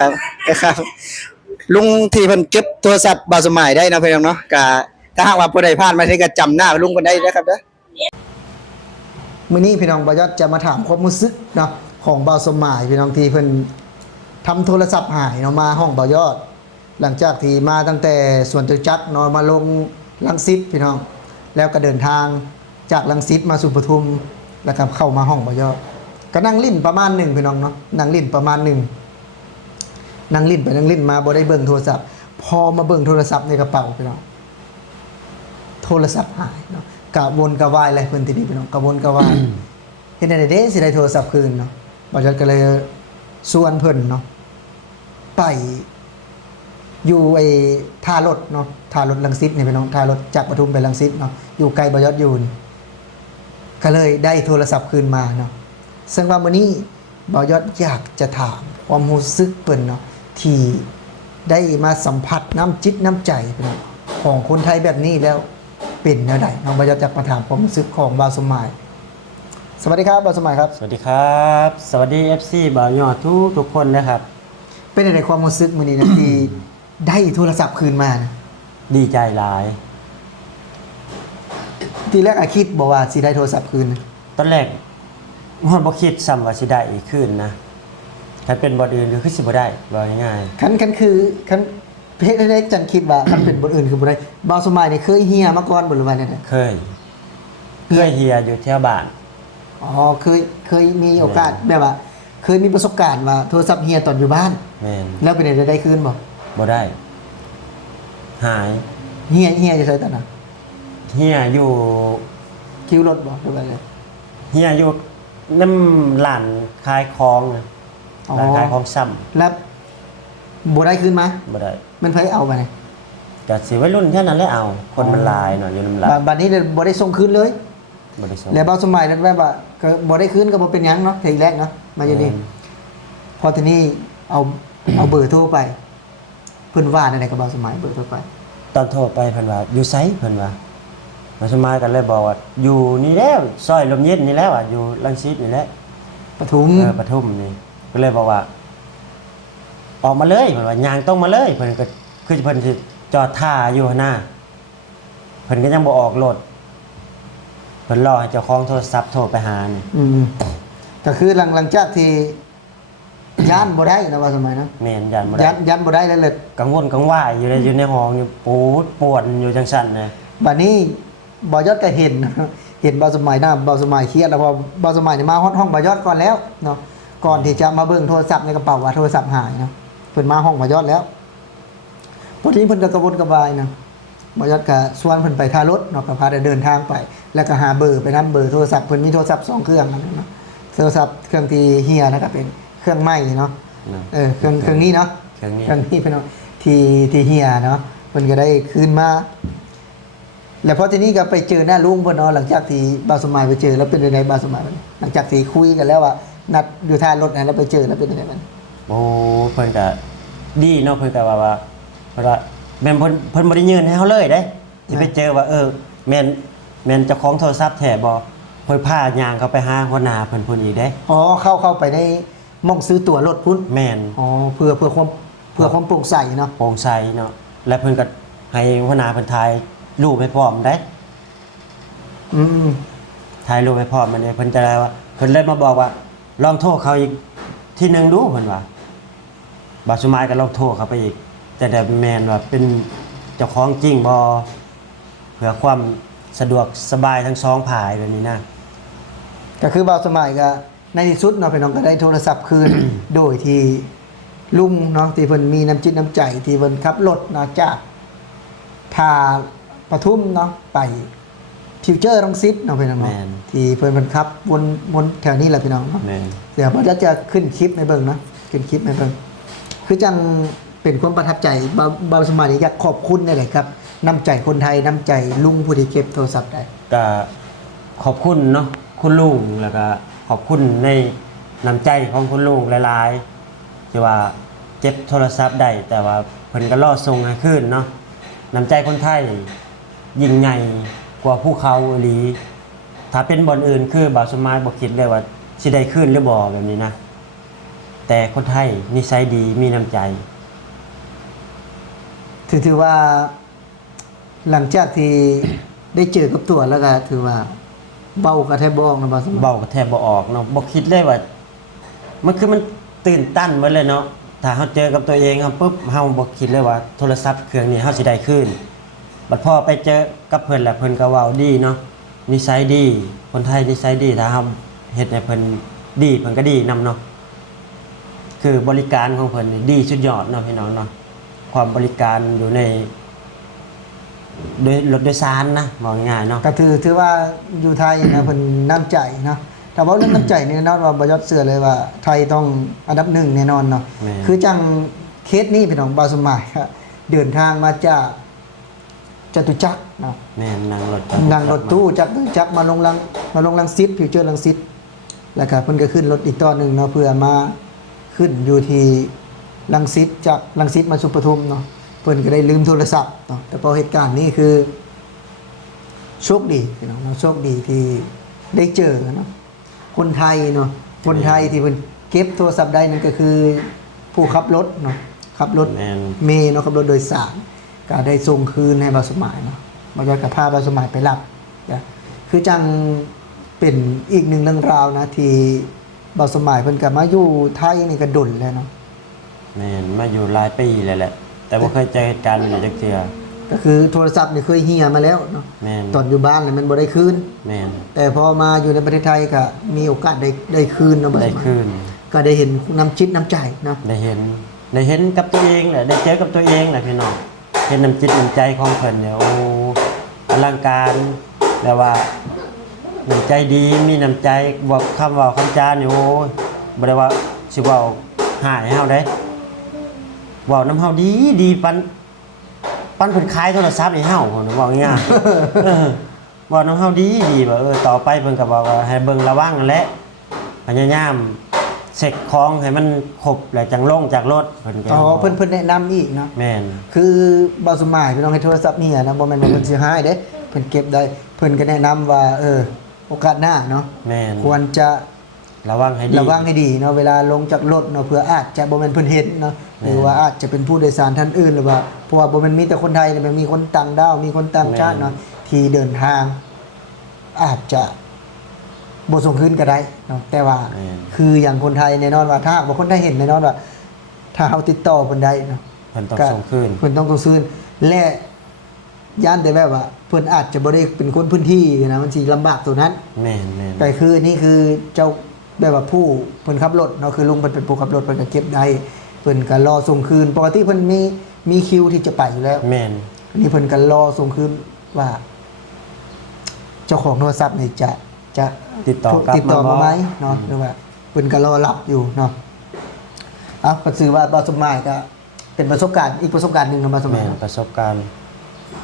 ครับครับลุงที่เพิ่นเก็บโทรศัพท์บ่าวสมัยได้นะเพิ่นเนาะก็ถ้าหากว่าผู้ใดผ่านมาที่ก็จำหน้าลุงเพิ่นได้นะครับเด้อมื้อนี้พี่น้องบ่าวยอดจะมาถามความรู้สึกเนาะของบ่าวสมัยพี่น้องที่เพิ่นทำโทรศัพท์หายเนาะมาห้องบ่าวยอดหลังจากที่มาตั้งแต่สวนจตุจักรเนาะมาลงรังสิตพี่น้องแล้วก็เดินทางจากรังสิตมาสู่ปทุมแล้วก็เข้ามาห้องบ่าวยอดก็นั่งลิ้นประมาณ1พี่น้องเนาะนั่งลิ้นประมาณ1นั่งลิ้นไปนั่งลิ้นมาบ่ได้เบิ่งโทรศัพท์พอมาเบิ่งโทรศัพท์ในกระเป๋าพี่น้องโทรศัพท์หายเนาะกะวนกะวายอะไรเพิ่นทีนี้พี่น้องกะวนกะวาย เฮ็ดได้เด้สิได้โทรศัพท์คืนเนาะบ่จัดก็เลยชวนเพิ่นเนาะไปอยู่ไอ้ท่ารถเนาะท่ารถรังสิตนี่พี่น้องท่ารถจากปทุมไปรังสิตเนาะอยู่ไกลบ่ยอดอยู่นี่ก็เลยได้โทรศัพท์คืนมาเนาะซึ่งว่ามื้อนี้บ่ยอดอยากจะถามความรู้สึกเพิ่นเนาะที่ได้มาสัมผัสน้ำจิตน้ำใจของคนไทยแบบนี้แล้วเป็นแนวใดน้องบ่ยอดจะมาถามความรู้สึกของบ่าวสมัยสวัสดีครับบ่าวสมัยครับสวัสดีครับสวัสดี FC บ่าวยอดทุกคนนะครับเป็นในความรู้สึกมื้อนี้นะ ที่ได้โทรศัพท์คืนมานะดีใจหลายทีแรกอาคิดบอกว่าสิได้โทรศัพท์คืนตอนแรกมันบ่คิดซ้ำว่าสิได้อีกคืนนะถ้าเป็นบ่อื่นคือสิบ่ได้ว่าง่ายๆคันคือคันเพชรเล็กจันคิดว่าคันเป็นบ่อื่นคือบ่ได้บ่าวสมัยนี่เคยเฮียมาก่อนบ่หรือว่าแนวเคยเฮียอยู่แถวบ้านอ๋อเคยมีโอกาสแบบว่าเคยมีประสบการณ์ว่าโทรศัพท์เฮียตอนอยู่บ้านแม่นแล้วเป็นได้คืนบ่ได้หายเฮียจะใช้ตอนน่ะเฮียอยู่คิวรถบ่หรือว่าไงเฮียอยู่น้ำร้านขายของนะร้านขายของซ้ำแล้วบ่ได้คืนมาบ่ได้มันไผเอาไปก็สิวัยรุ่นแค่นั้นแหละเอาคนมันหลายเนาะอยู่น้ำร้านบัดนี้บ่ได้ส่งคืนเลยบ่ได้ส่งแล้วบ่าวสมัยนั้นแบบว่าก็บ่ได้คืนก็บ่เป็นหยังเนาะทีแรกเนาะมาอยู่นี่พอทีนี้เอาเบอร์โทรไปเพิ่นว่าได้กับบ่าวสมัยเบอร์โทรไปตอนโทรไปเพิ่นว่าอยู่ไสเพิ่นว่ามาสมัยกันเลยบอกว่าอยู่นี่แล้วซอยลมเย็นนี่แล้วอ่ะอยู่รังสิตนี่แหละปทุมปทุมนี่ก็เลยบอกว่าออกมาเลยเพิ่นว่ายางต้องมาเลยเพิ่นก็คือเพิ่นสิจอดท่าอยู่หน้าเพิ่นก็ยังบ่ออกรถเพิ่นรอให้เจ้าของโทรศัพท์โทรไปหานี่ก็คือหลังจากที่ย่านบ่ได้นะว่าสมัยนะแม่นย่านบ่ได้ย่านบ่ได้แล้วเลยกังวลกังวายอยู่ในห้องอยู่ปวดอยู่จังซั่นนะบัดนี้บ่ยอดก็เห็นบ่าวสมัยนะบ่าวสมัยเครียดแล้วพอบ่าวสมัยนี่มาฮอดห้องบ่ยอดก่อนแล้วเนาะก่อนที่จะมาเบิ่งโทรศัพท์ในกระเป๋าว่าโทรศัพท์หายเนาะเพิ่นมาห้องบ่ยอดแล้วพอทีเพิ่นก็กระวนกระวายนะบ่ยอดก็ชวนเพิ่นไปท่ารถเนาะก็พาเดินทางไปแล้วก็หาเบอร์ไปนำเบอร์โทรศัพท์เพิ่นมีโทรศัพท์2เครื่องนั่นเนาะโทรศัพท์เครื่องที่เฮียนะครับเป็นเครื่องใหม่เนาะเครื่องนี้เนาะเครื่องนี้เป็นที่เฮียเนาะเพิ่นก็ได้คืนมาแล้วพอทีนี้ก็ไปเจอหน้าลุงเพิ่นเนาะหลังจากที่บ่าวสมัยไปเจอแล้วเป็นยังไงบ่าวสมัยหลังจากที่คุยกันแล้วว่านัดอยู่ท่ารถแล้วไปเจอแล้วเป็นยังไงมันโอ้เพิ่นก็ดีเนาะเพิ่นก็ว่าเพราะว่าแม่นเพิ่นบ่ได้ยืนให้เฮาเลยเด้สิไปเจอว่าแม่นเจ้าของโทรศัพท์แท้บ่เพิ่นพายางเขาไปหาหัวหน้าเพิ่นอีกเด้อ๋อเข้าไปในม่องซื้อตั๋วรถพุ่นแม่นอ๋อเพื่อความโปร่งใสเนาะโปร่งใสเนาะและเพิ่นก็ให้หัวหน้าเพิ่นถ่ายรูปให้พร้อมได้ถ่ายรูปให้พร้อมมันเนี่ยเพิ่นจะได้ว่าเพิ่นเลยมาบอกว่าลองโทรเขาอีกทีนึงดูเพิ่นว่าบ่าวสมัยก็ลองโทรเขาไปอีกแต่ได้แม่นว่าเป็นเจ้าของจริงบ่เพื่อความสะดวกสบายทั้งสองฝ่ายแบบนี้นะก็คือบ่าวสมัยก็ในที่สุดเนาะพี่น้องก็ได้โทรศัพท์คืน โดยที่ลุงเนาะที่เพิ่นมีน้ำจิตน้ำใจที่เพิ่นขับรถเนาะจากท่าปทุมเนาะไปฟิวเจอร์รังสิตเนาะพี่น้องที่เพิ่นขับวนแถวนี้แหละพี่น้องเนาะเดี๋ยวผมจะขึ้นคลิปให้เบิ่งเนาะขึ้นคลิปให้เบิ่งคือจังเป็นความประทับใจบ่าวสมัยอยากขอบคุณนี่แหละครับน้ำใจคนไทยน้ำใจลุงผู้ที่เก็บโทรศัพท์ได้ก็ขอบคุณเนาะคุณลุงแล้วก็ขอบคุณในน้ำใจของคุณลุงหลายๆที่ว่าเก็บโทรศัพท์ได้แต่ว่าเพิ่นก็รอส่งให้คืนเนาะน้ำใจคนไทยยิ่งใหญ่กว่าภูเขาอีหลีถ้าเป็นบ่อนอื่นคือบ่าวสมัยบ่คิดเลยว่าสิได้คืนหรือบ่แบบนี้นะ แต่คนไทยนิสัยดีมีน้ำใจ ถือว่าหลังจากที่ได้เจอกับตัวแล้วก็ถือว่าเบากระแทบบ่ออกนะบ่สม เบาก็แทบบ่ออกเนาะบ่คิดเลยว่ามันคือมันตื่นตันหมดเลยเนาะถ้าเฮาเจอกับตัวเองครับปุ๊บเฮาบ่คิดเลยว่าโทรศัพท์เครื่องนี้เฮาสิได้คืนบัดพอไปเจอกับเพิ่นแล้วเพิ่นก็เว้าดีเนาะนิสัยดีคนไทยนิสัยดีถ้าเฮาเฮ็ดให้เพิ่นดีเพิ่นก็ดีนํเนาะคือบริการของเพิ่นนี่ดีสุดยอดเนาะพี่น้องเนาะความบริการอยู่ในโดยรถโดยสารนะบอกง่ายๆเนาะ ก็ถือว่าอยู่ไทยนะเพิ่นน้ำใจเนาะแต่ว่าเรื่องน้ำใจนี่แน่นอนว่าบ่ยอดเสือเลยว่าไทยต้องอันดับหนึ่งแน่นอนเนาะ แม่ คือจังเคสนี้พี่น้องบ่าวสมัยครับเดินทางมาจากจตุจักรเนาะ แม่นนั่งรถ ตู้จากจตุจักรมาลงรังสิตฟิวเจอร์รังสิตแล้วก็เพิ่นก็ขึ้นรถอีกต่อหนึงเนาะเพื่อมาขึ้นอยู่ที่รังสิตจากรังสิตมาสุปทุมเนาะเพิ่นก็ได้ลืมโทรศัพท์เนาะแต่พอเหตุการณ์นี้คือโชคดีพี่น้องเราโชคดีที่ได้เจอเนาะคนไทยเนาะคนไทยที่เพิ่นเก็บโทรศัพท์ได้นั่นก็คือผู้ขับรถเนาะขับรถ แม่น เมย์เนาะขับรถโดยสารก็ได้ส่งคืนให้บาวสมัยเนาะบาวกับพาบาวสมัยไปรับนะคือจังเป็นอีกหนึ่งเรื่องราวนะที่บาวสมัยเพิ่นกับมาอยู่ไทยนี่ก็ดนแล้วเนาะ แม่นมาอยู่หลายปีแล้วแหละ แต่บ่เคยเจอเหตุการณ์แบบนี้จักเทื่อ ก็คือโทรศัพท์นี่เคยเหียมาแล้วเนาะ แม่น ตอนอยู่บ้านเนี่ยมันบ่ได้คืน แม่น แต่พอมาอยู่ในประเทศไทยก็มีโอกาสได้คืนเนาะบาว ได้ สมัย คืน ก็ได้เห็นน้ำจิตน้ำใจเนาะ ได้เห็นกับตัวเองแหละได้เจอกับตัวเองแหละพี่น้องเห็นน้ำจิตน้ำใจของเพิ่นเนี่ยโอ้อลังการแต่ว่าน้ำใจดีมีน้ำใจบอกคำเว้าคำจานี่โอ้ยบ่ได้ว่าสิเว้าหายเฮาได้เว้านํเฮาดีปันเพิ่นขายโทรศัพท์ให้เฮาเนาะเว้าง่ายๆ เว้านํเฮาดีว่าต่อไปเพิ่นก็บอกว่าให้เบิ่งระวังนั่นแหละพยายามเช็คของให้มันครบแล้วจังลงจากรถเพิ่นก็ อ๋อเพิ่นแนะนำอีกเนาะ แม่น คือบาวสมัยพี่น้องให้โทรศัพท์นี่นะบ่แม่นว่าเพิ่นสิหายเด้เพิ่นเก็บได้เพิ่นก็แนะนำว่าโอกาสหน้าเนาะ แม่น ควรจะ ระวังให้ดี ระวังให้ดีเนาะเวลาลงจากรถเนาะเพื่ออาจจะบ่แม่นเพิ่นเห็นเนาะหรือว่าอาจจะเป็นผู้โดยสารท่านอื่นหรือว่าเพราะว่าบ่แม่นมีแต่คนไทยแต่มันมีคนต่างดาวมีคนต่างชาติเนาะที่เดินทาง อาจจะบ่ส่งคืนก็ได้เนาะแต่ว่าคืออย่างคนไทยแน่นอนว่าถ้าหากว่าคนไทยเห็นแน่นอนว่า ถ้าเฮาติดต่อเพิ่นได้เนาะ เพิ่นต้องส่งคืน เพิ่นต้องซื้อและย่านแต่แบบว่าเพิ่นอาจจะบ่ได้เป็นคนพื้นที่นะมันสิลำบากตัวนั้น แม่นแม่น แต่คือนี่คือเจ้าแบบว่าผู้เพิ่นขับรถเนาะคือลุงเพิ่นเป็นผู้ขับรถเพิ่นก็เก็บได้เพิ่นก็รอส่งคืนปกติเพิ่นมีคิวที่จะไปอยู่แล้ว แม่น อันนี้เพิ่นก็รอส่งคืนว่า เจ้าของโทรศัพท์นี่จะ ติดต่อกลับ ติดต่อมาไหม บ่ เนาะหรือว่าเพิ่นก็รอรับอยู่เนาะเอาก็ถือว่าบ่สมหมายก็เป็นประสบการณ์อีกประสบการณ์หนึงนะบ่สมห แม่ มาย นประสบการณ์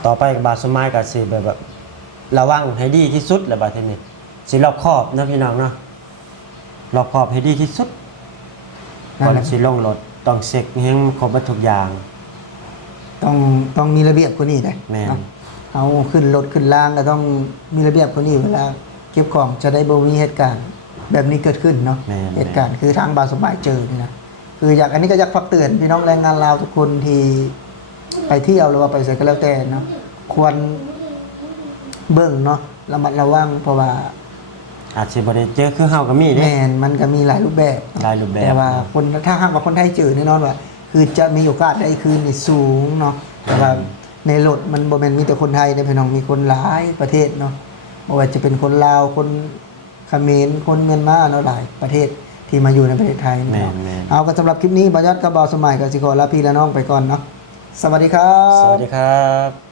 ต่อไปกับบาสมัยก็สิแบบว่าระวังให้ดีที่สุดแหละบัดทีนี้สิรอบคอบนะพี่น้องเนาะรอบคอบให้ดีที่สุดก่อนสิลงรถต้องเช็คให้ครบทุกอย่าง ต้องมีระเบียบกว่านี้ได้ แม่น เนาะเอาขึ้นรถขึ้นล่างก็ต้องมีระเบียบกว่านี้เวลาเก็บของจะได้บ่มีเหตุการณ์ แบบนี้เกิดขึ้นเนาะ แม่น เหตุการณ์คือทางบาวสมหมายเจอนี่นะคืออยากอันนี้ก็อยากฝากเตือนพี่น้องแรงงานลาวทุกคนที่ไปเที่ยวหรือว่าไปไสก็แล้วแต่เนาะควรเบิ่งเนาะระมัดระวังเพราะว่า อาจสิบ่ได้เจอคือเฮาก็มีเด้ แม่นมันก็มีหลายรูปแบบ หลายรูปแบบ แต่ว่าคนถ้าหากว่าคนไทยเจอแน่นอนว่า คือจะมีโอกาสได้คืนนี่สูงเนาะแต่ว่าในรถมันบ่แม่นมีแต่คนไทยในพี่น้องมีคนหลายประเทศเนาะบ่ว่าจะเป็นคนลาวคนเขมรคนเมียนมาเนาะหลายประเทศที่มาอยู่ในประเทศไทย แม่ เนาะ นแม่น เอาก็สำหรับคลิปนี้บอยอดกับบาวสมัยกับสิขอลาพี่และน้องไปก่อนเนาะสวัสดีครับ สวัสดีครับ